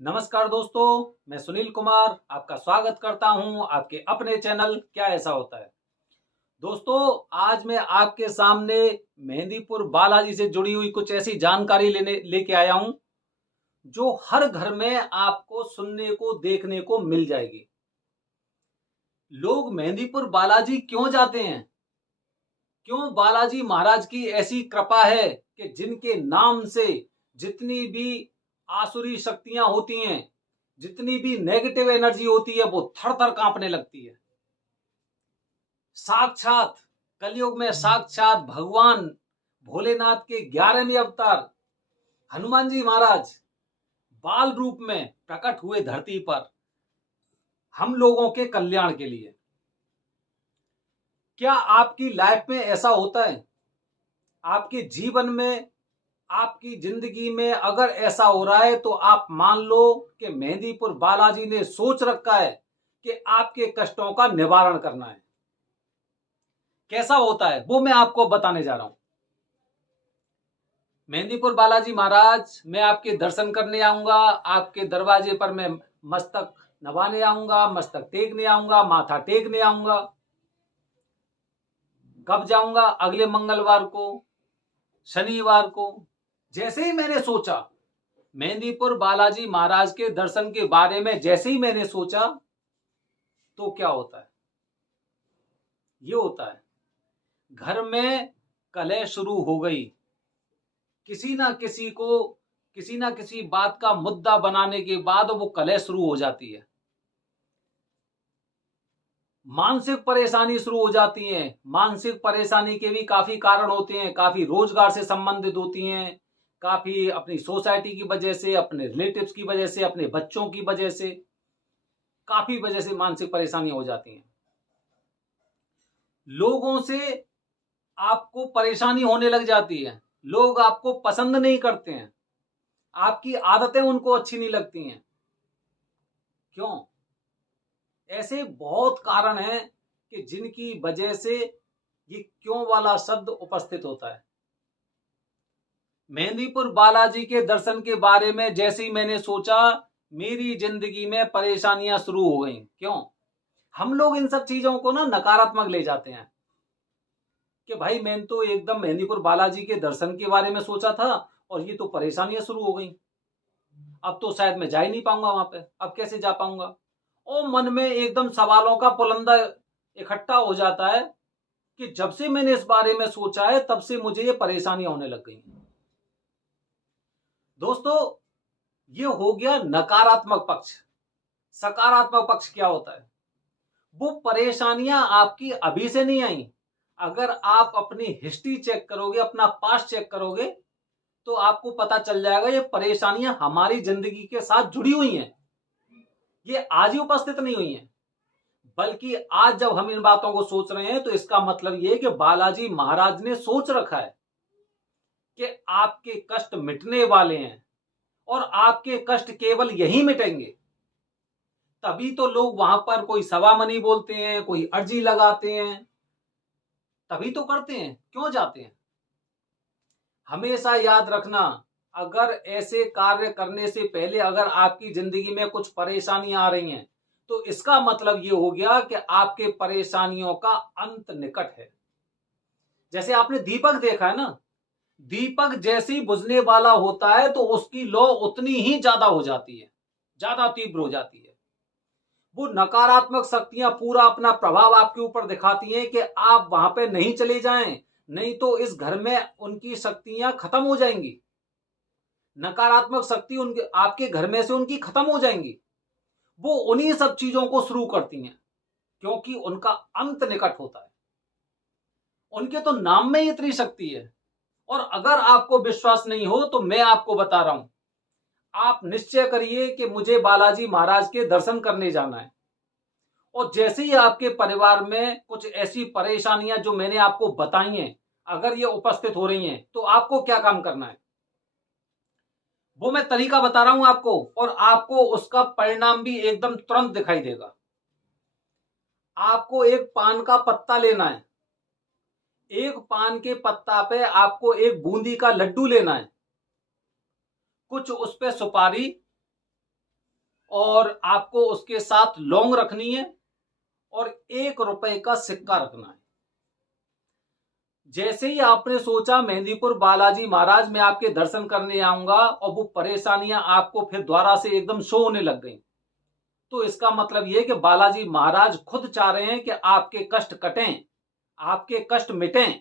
नमस्कार दोस्तों, मैं सुनील कुमार आपका स्वागत करता हूं आपके अपने चैनल क्या ऐसा होता है। दोस्तों, आज मैं आपके सामने मेहंदीपुर बालाजी से जुड़ी हुई कुछ ऐसी जानकारी लेके आया हूं जो हर घर में आपको सुनने को देखने को मिल जाएगी। लोग मेहंदीपुर बालाजी क्यों जाते हैं? क्यों बालाजी महाराज की ऐसी कृपा है कि जिनके नाम से जितनी भी आसुरी शक्तियां होती हैं, जितनी भी नेगेटिव एनर्जी होती है, वो थर थर कांपने लगती है। साक्षात कलयुग में साक्षात भगवान भोलेनाथ के 11वें अवतार हनुमान जी महाराज बाल रूप में प्रकट हुए धरती पर हम लोगों के कल्याण के लिए। क्या आपकी लाइफ में ऐसा होता है? आपके जीवन में, आपकी जिंदगी में अगर ऐसा हो रहा है तो आप मान लो कि मेहंदीपुर बालाजी ने सोच रखा है कि आपके कष्टों का निवारण करना है। कैसा होता है वो मैं आपको बताने जा रहा हूं। मेहंदीपुर बालाजी महाराज, मैं आपके दर्शन करने आऊंगा, आपके दरवाजे पर मैं मस्तक नवाने आऊंगा, मस्तक टेकने आऊंगा, माथा टेकने आऊंगा। कब जाऊंगा? अगले मंगलवार को, शनिवार को। जैसे ही मैंने सोचा मेहंदीपुर बालाजी महाराज के दर्शन के बारे में, जैसे ही मैंने सोचा तो क्या होता है? ये होता है, घर में कलह शुरू हो गई। किसी ना किसी को किसी ना किसी बात का मुद्दा बनाने के बाद वो कलह शुरू हो जाती है। मानसिक परेशानी शुरू हो जाती है। मानसिक परेशानी के भी काफी कारण होते हैं, काफी रोजगार से संबंधित होती हैं, काफी अपनी सोसाइटी की वजह से, अपने रिलेटिव्स की वजह से, अपने बच्चों की वजह से, काफी वजह से मानसिक परेशानी हो जाती हैं। लोगों से आपको परेशानी होने लग जाती है। लोग आपको पसंद नहीं करते हैं, आपकी आदतें उनको अच्छी नहीं लगती हैं। क्यों? ऐसे बहुत कारण हैं कि जिनकी वजह से ये क्यों वाला शब्द उपस्थित होता है। मेहंदीपुर बालाजी के दर्शन के बारे में जैसे ही मैंने सोचा, मेरी जिंदगी में परेशानियां शुरू हो गई। क्यों? हम लोग इन सब चीजों को ना नकारात्मक ले जाते हैं कि भाई मैंने तो एकदम मेहंदीपुर बालाजी के दर्शन के बारे में सोचा था और ये तो परेशानियां शुरू हो गई। अब तो शायद मैं जा ही नहीं पाऊंगा वहां पे, अब कैसे जा पाऊंगा? और मन में एकदम सवालों का पुलंदा इकट्ठा हो जाता है कि जब से मैंने इस बारे में सोचा है तब से मुझे ये परेशानियां होने लग गई। दोस्तों, ये हो गया नकारात्मक पक्ष। सकारात्मक पक्ष क्या होता है? वो परेशानियां आपकी अभी से नहीं आई। अगर आप अपनी हिस्ट्री चेक करोगे, अपना पास्ट चेक करोगे, तो आपको पता चल जाएगा ये परेशानियां हमारी जिंदगी के साथ जुड़ी हुई हैं। ये आज ही उपस्थित नहीं हुई हैं, बल्कि आज जब हम इन बातों को सोच रहे हैं तो इसका मतलब ये है कि बालाजी महाराज ने सोच रखा है कि आपके कष्ट मिटने वाले हैं और आपके कष्ट केवल यही मिटेंगे। तभी तो लोग वहां पर कोई सवामनी बोलते हैं, कोई अर्जी लगाते हैं, तभी तो करते हैं। क्यों जाते हैं? हमेशा याद रखना, अगर ऐसे कार्य करने से पहले अगर आपकी जिंदगी में कुछ परेशानियां आ रही हैं तो इसका मतलब ये हो गया कि आपके परेशानियों का अंत निकट है। जैसे आपने दीपक देखा है ना, दीपक जैसे ही बुझने वाला होता है तो उसकी लौ उतनी ही ज्यादा हो जाती है, ज्यादा तीव्र हो जाती है। वो नकारात्मक शक्तियां पूरा अपना प्रभाव आपके ऊपर दिखाती हैं कि आप वहां पे नहीं चले जाएं, नहीं तो इस घर में उनकी शक्तियां खत्म हो जाएंगी। नकारात्मक शक्ति उनके आपके घर में से उनकी खत्म हो जाएंगी। वो उन्हीं सब चीजों को शुरू करती हैं क्योंकि उनका अंत निकट होता है। उनके तो नाम में ही इतनी शक्ति है। और अगर आपको विश्वास नहीं हो तो मैं आपको बता रहा हूं, आप निश्चय करिए कि मुझे बालाजी महाराज के दर्शन करने जाना है। और जैसे ही आपके परिवार में कुछ ऐसी परेशानियां जो मैंने आपको बताई हैं, अगर ये उपस्थित हो रही हैं, तो आपको क्या काम करना है वो मैं तरीका बता रहा हूं आपको, और आपको उसका परिणाम भी एकदम तुरंत दिखाई देगा। आपको एक पान का पत्ता लेना है। एक पान के पत्ता पे आपको एक बूंदी का लड्डू लेना है, कुछ उस पे सुपारी, और आपको उसके साथ लौंग रखनी है और 1 रुपए का सिक्का रखना है। जैसे ही आपने सोचा मेहंदीपुर बालाजी महाराज मैं आपके दर्शन करने आऊंगा और वो परेशानियां आपको फिर दोबारा से एकदम शो होने लग गई, तो इसका मतलब यह कि बालाजी महाराज खुद चाह रहे हैं कि आपके कष्ट कटें, आपके कष्ट मिटें,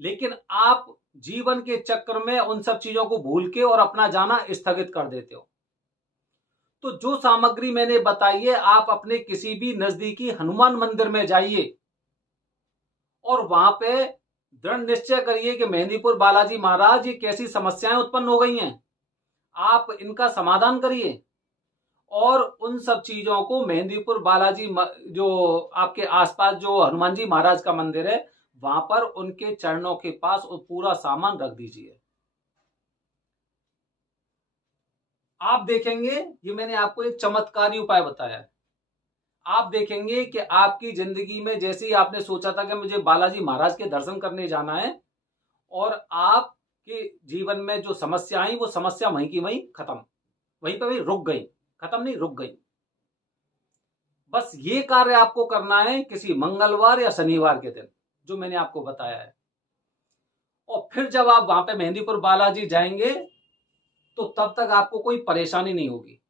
लेकिन आप जीवन के चक्र में उन सब चीजों को भूल के और अपना जाना स्थगित कर देते हो। तो जो सामग्री मैंने बताई है, आप अपने किसी भी नजदीकी हनुमान मंदिर में जाइए और वहां पे दृढ़ निश्चय करिए कि मेहंदीपुर बालाजी महाराज ये कैसी समस्याएं उत्पन्न हो गई हैं, आप इनका समाधान करिए। और उन सब चीजों को मेहंदीपुर बालाजी जो आपके आसपास जो हनुमान जी महाराज का मंदिर है वहां पर उनके चरणों के पास पूरा सामान रख दीजिए। आप देखेंगे, ये मैंने आपको एक चमत्कारी उपाय बताया है, आप देखेंगे कि आपकी जिंदगी में जैसे ही आपने सोचा था कि मुझे बालाजी महाराज के दर्शन करने जाना है, और आपके जीवन में जो समस्या आई वो समस्या वहीं की वहीं खत्म, वहीं पर वहीं रुक गई, खत्म नहीं रुक गई। बस ये कार्य आपको करना है किसी मंगलवार या शनिवार के दिन, जो मैंने आपको बताया है। और फिर जब आप वहां पे मेहंदीपुर बालाजी जाएंगे तो तब तक आपको कोई परेशानी नहीं होगी।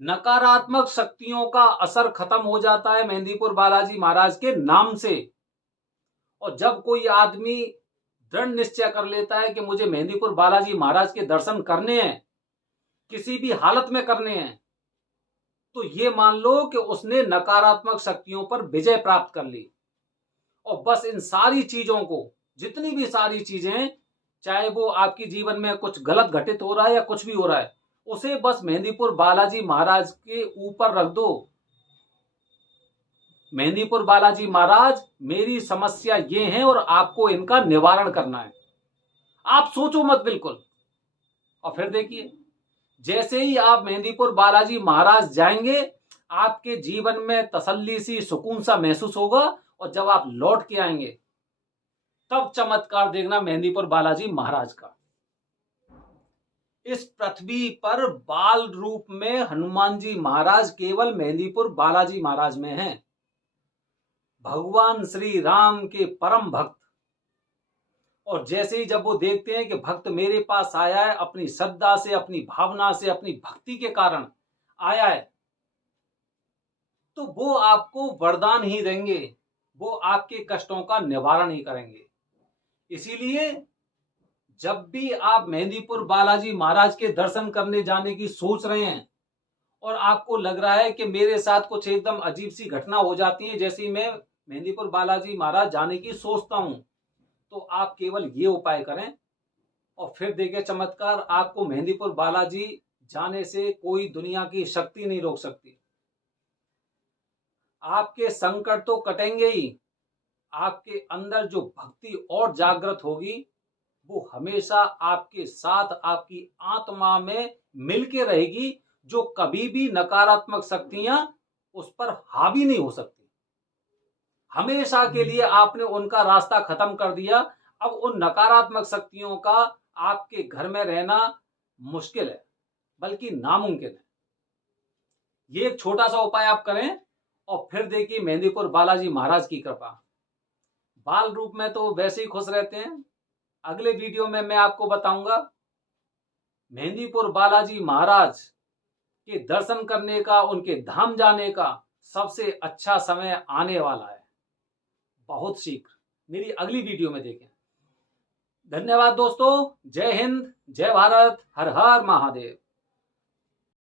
नकारात्मक शक्तियों का असर खत्म हो जाता है मेहंदीपुर बालाजी महाराज के नाम से। और जब कोई आदमी दृढ़ निश्चय कर लेता है कि मुझे मेहंदीपुर बालाजी महाराज के दर्शन करने हैं, किसी भी हालत में करने हैं, तो ये मान लो कि उसने नकारात्मक शक्तियों पर विजय प्राप्त कर ली। और बस इन सारी चीजों को, जितनी भी सारी चीजें, चाहे वो आपकी जीवन में कुछ गलत घटित हो रहा है या कुछ भी हो रहा है, उसे बस मेहंदीपुर बालाजी महाराज के ऊपर रख दो। मेहंदीपुर बालाजी महाराज, मेरी समस्या ये है और आपको इनका निवारण करना है, आप सोचो मत बिल्कुल। और फिर देखिए, जैसे ही आप मेहंदीपुर बालाजी महाराज जाएंगे, आपके जीवन में तसल्ली सी, सुकून सा महसूस होगा। और जब आप लौट के आएंगे तब चमत्कार देखना मेहंदीपुर बालाजी महाराज का। इस पृथ्वी पर बाल रूप में हनुमान जी महाराज केवल मेहंदीपुर बालाजी महाराज में हैं। भगवान श्री राम के परम भक्त। और जैसे ही जब वो देखते हैं कि भक्त मेरे पास आया है, अपनी श्रद्धा से, अपनी भावना से, अपनी भक्ति के कारण आया है, तो वो आपको वरदान ही देंगे, वो आपके कष्टों का निवारण ही करेंगे। इसीलिए जब भी आप मेहंदीपुर बालाजी महाराज के दर्शन करने जाने की सोच रहे हैं और आपको लग रहा है कि मेरे साथ कुछ एकदम अजीब सी घटना हो जाती है जैसे मैं मेहंदीपुर बालाजी महाराज जाने की सोचता हूं, तो आप केवल ये उपाय करें और फिर देखिए चमत्कार। आपको मेहंदीपुर बालाजी जाने से कोई दुनिया की शक्ति नहीं रोक सकती। आपके संकट तो कटेंगे ही, आपके अंदर जो भक्ति और जागृत होगी वो हमेशा आपके साथ, आपकी आत्मा में मिलके रहेगी, जो कभी भी नकारात्मक शक्तियां उस पर हावी नहीं हो सकती। हमेशा के लिए आपने उनका रास्ता खत्म कर दिया। अब उन नकारात्मक शक्तियों का आपके घर में रहना मुश्किल है, बल्कि नामुमकिन है। ये एक छोटा सा उपाय आप करें और फिर देखिए मेहंदीपुर बालाजी महाराज की कृपा। बाल रूप में तो वैसे ही खुश रहते हैं। अगले वीडियो में मैं आपको बताऊंगा मेहंदीपुर बालाजी महाराज के दर्शन करने का, उनके धाम जाने का सबसे अच्छा समय आने वाला है, बहुत शीघ्र। मेरी अगली वीडियो में देखें। धन्यवाद दोस्तों। जय हिंद, जय भारत, हर हर महादेव।